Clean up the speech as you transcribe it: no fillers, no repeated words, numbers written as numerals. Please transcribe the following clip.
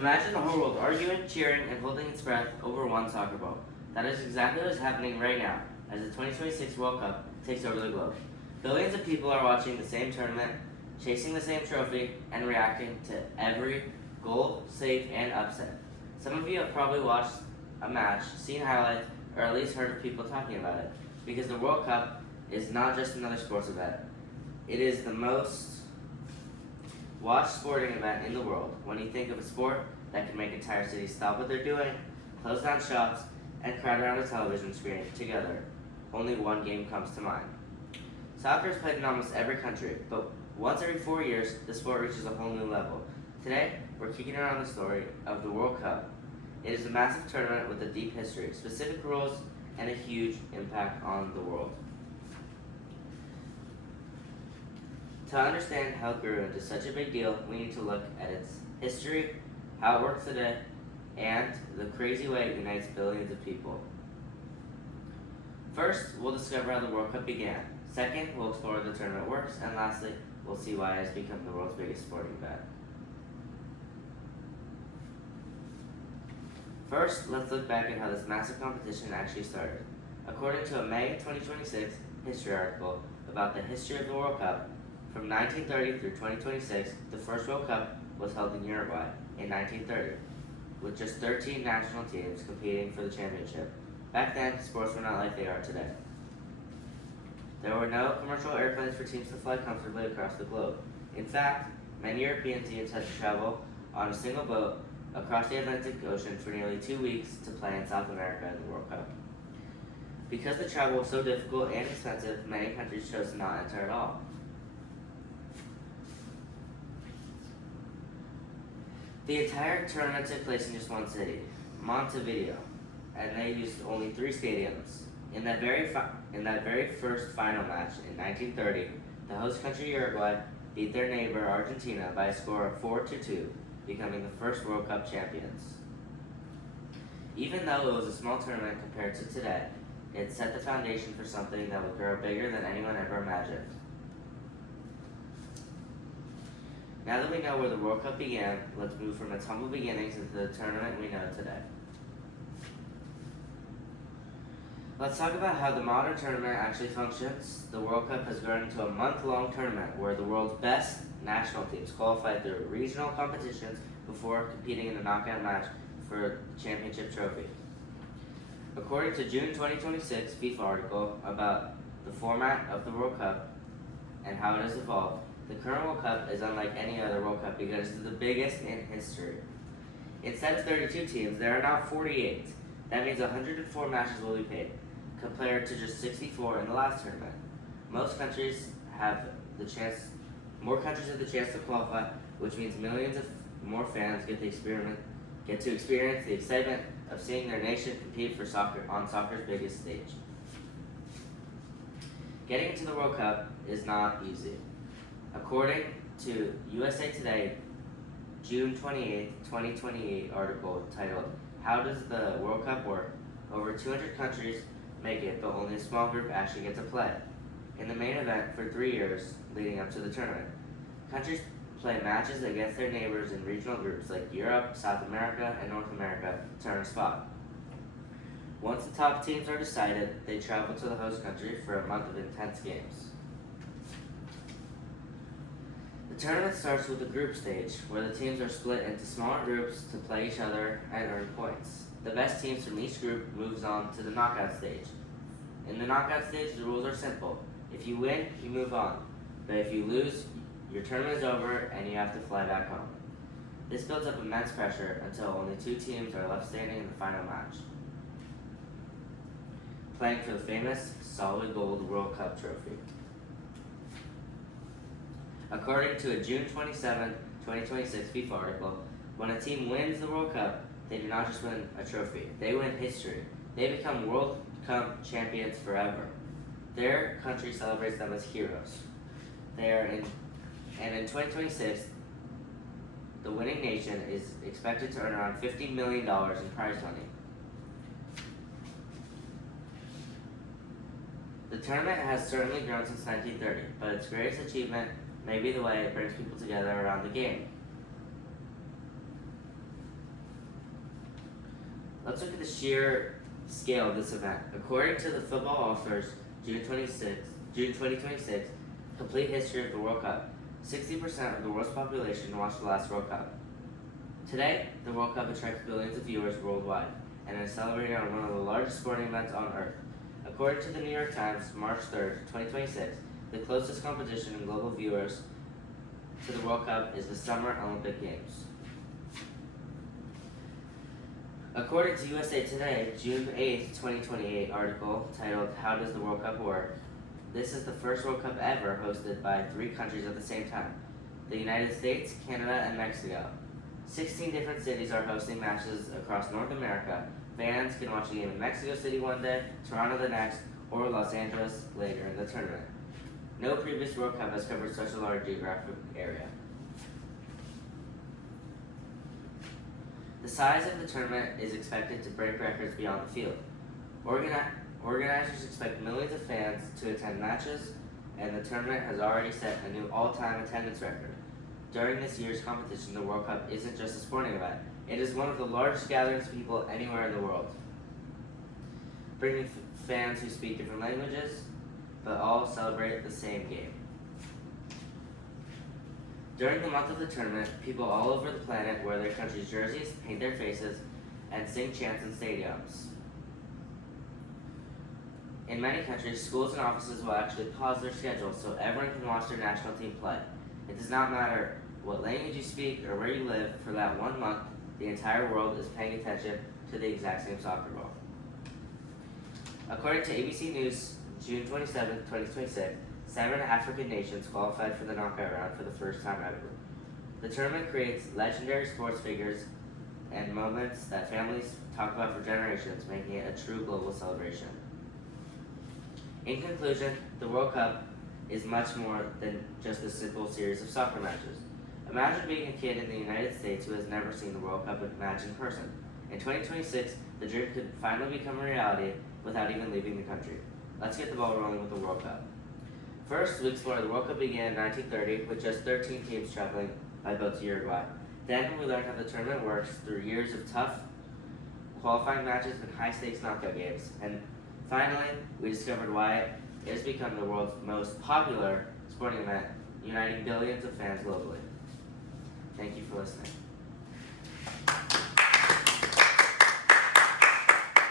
Imagine the whole world arguing, cheering, and holding its breath over one soccer ball. That is exactly what is happening right now as the 2026 World Cup takes over the globe. Billions of people are watching the same tournament, chasing the same trophy, and reacting to every goal, save, and upset. Some of you have probably watched a match, seen highlights, or at least heard of people talking about it, because the World Cup is not just another sports event. It is the most watched sporting event in the world. When you think of a sport that can make entire cities stop what they're doing, close down shops, and crowd around a television screen together, only one game comes to mind. Soccer is played in almost every country, but once every 4 years, the sport reaches a whole new level. Today, we're kicking around the story of the World Cup. It is a massive tournament with a deep history, specific rules, and a huge impact on the world. To understand how it grew into such a big deal, we need to look at its history, how it works today, and the crazy way it unites billions of people. First, we'll discover how the World Cup began. Second, we'll explore how the tournament works, and lastly, we'll see why it has become the world's biggest sporting event. First, let's look back at how this massive competition actually started. According to a May 2026 history article about the history of the World Cup, from 1930 through 2026, the first World Cup was held in Uruguay in 1930, with just 13 national teams competing for the championship. Back then, sports were not like they are today. There were no commercial airplanes for teams to fly comfortably across the globe. In fact, many European teams had to travel on a single boat across the Atlantic Ocean for nearly 2 weeks to play in South America in the World Cup. Because the travel was so difficult and expensive, many countries chose to not enter at all. The entire tournament took place in just one city, Montevideo, and they used only 3 stadiums. In that very first final match in 1930, the host country Uruguay beat their neighbor Argentina by a score of 4-2, becoming the first World Cup champions. Even though it was a small tournament compared to today, it set the foundation for something that would grow bigger than anyone ever imagined. Now that we know where the World Cup began, let's move from its humble beginnings into the tournament we know today. Let's talk about how the modern tournament actually functions. The World Cup has grown into a month-long tournament where the world's best national teams qualify through regional competitions before competing in a knockout match for the championship trophy. According to June 2026 FIFA article about the format of the World Cup and how it has evolved, the current World Cup is unlike any other World Cup because it is the biggest in history. Instead of 32 teams, there are now 48. That means 104 matches will be played, compared to just 64 in the last tournament. More countries have the chance to qualify, which means millions of more fans get to experience the excitement of seeing their nation compete for soccer on soccer's biggest stage. Getting into the World Cup is not easy. According to USA Today, June 28, 2028 article titled, "How Does the World Cup Work?" Over 200 countries make it, but only a small group actually get to play. In the main event for 3 years leading up to the tournament, countries play matches against their neighbors in regional groups like Europe, South America, and North America to earn a spot. Once the top teams are decided, they travel to the host country for a month of intense games. The tournament starts with the group stage, where the teams are split into smaller groups to play each other and earn points. The best teams from each group moves on to the knockout stage. In the knockout stage, the rules are simple. If you win, you move on. But if you lose, your tournament is over and you have to fly back home. This builds up immense pressure until only 2 teams are left standing in the final match, playing for the famous solid gold World Cup trophy. According to a June 27, 2026 FIFA article, when a team wins the World Cup, they do not just win a trophy, they win history. They become World Cup champions forever. Their country celebrates them as heroes. And in 2026, the winning nation is expected to earn around $50 million in prize money. The tournament has certainly grown since 1930, but its greatest achievement may be the way it brings people together around the game. Let's look at the sheer scale of this event. According to the Football All-Stars, June 2026, complete history of the World Cup, 60% of the world's population watched the last World Cup. Today, the World Cup attracts billions of viewers worldwide and is celebrated on one of the largest sporting events on Earth. According to the New York Times, March 3rd, 2026, the closest competition in global viewers to the World Cup is the Summer Olympic Games. According to USA Today, June 8th, 2028 article titled, How Does the World Cup Work? This is the first World Cup ever hosted by 3 countries at the same time, the United States, Canada, and Mexico. 16 different cities are hosting matches across North America. Fans can watch a game in Mexico City one day, Toronto the next, or Los Angeles later in the tournament. No previous World Cup has covered such a large geographic area. The size of the tournament is expected to break records beyond the field. Organizers expect millions of fans to attend matches, and the tournament has already set a new all-time attendance record. During this year's competition, the World Cup isn't just a sporting event. It is one of the largest gatherings of people anywhere in the world, bringing fans who speak different languages, but all celebrate the same game. During the month of the tournament, people all over the planet wear their country's jerseys, paint their faces, and sing chants in stadiums. In many countries, schools and offices will actually pause their schedules so everyone can watch their national team play. It does not matter what language you speak or where you live, for that 1 month, the entire world is paying attention to the exact same soccer ball. According to ABC News, June 27, 2026, 7 African nations qualified for the knockout round for the first time ever. The tournament creates legendary sports figures and moments that families talk about for generations, making it a true global celebration. In conclusion, the World Cup is much more than just a simple series of soccer matches. Imagine being a kid in the United States who has never seen the World Cup match in person. In 2026, the dream could finally become a reality without even leaving the country. Let's get the ball rolling with the World Cup. First, we explore the World Cup began in 1930 with just 13 teams traveling by boat to Uruguay. Then we learned how the tournament works through years of tough qualifying matches and high-stakes knockout games. And finally, we discovered why it has become the world's most popular sporting event, uniting billions of fans globally. Thank you for listening.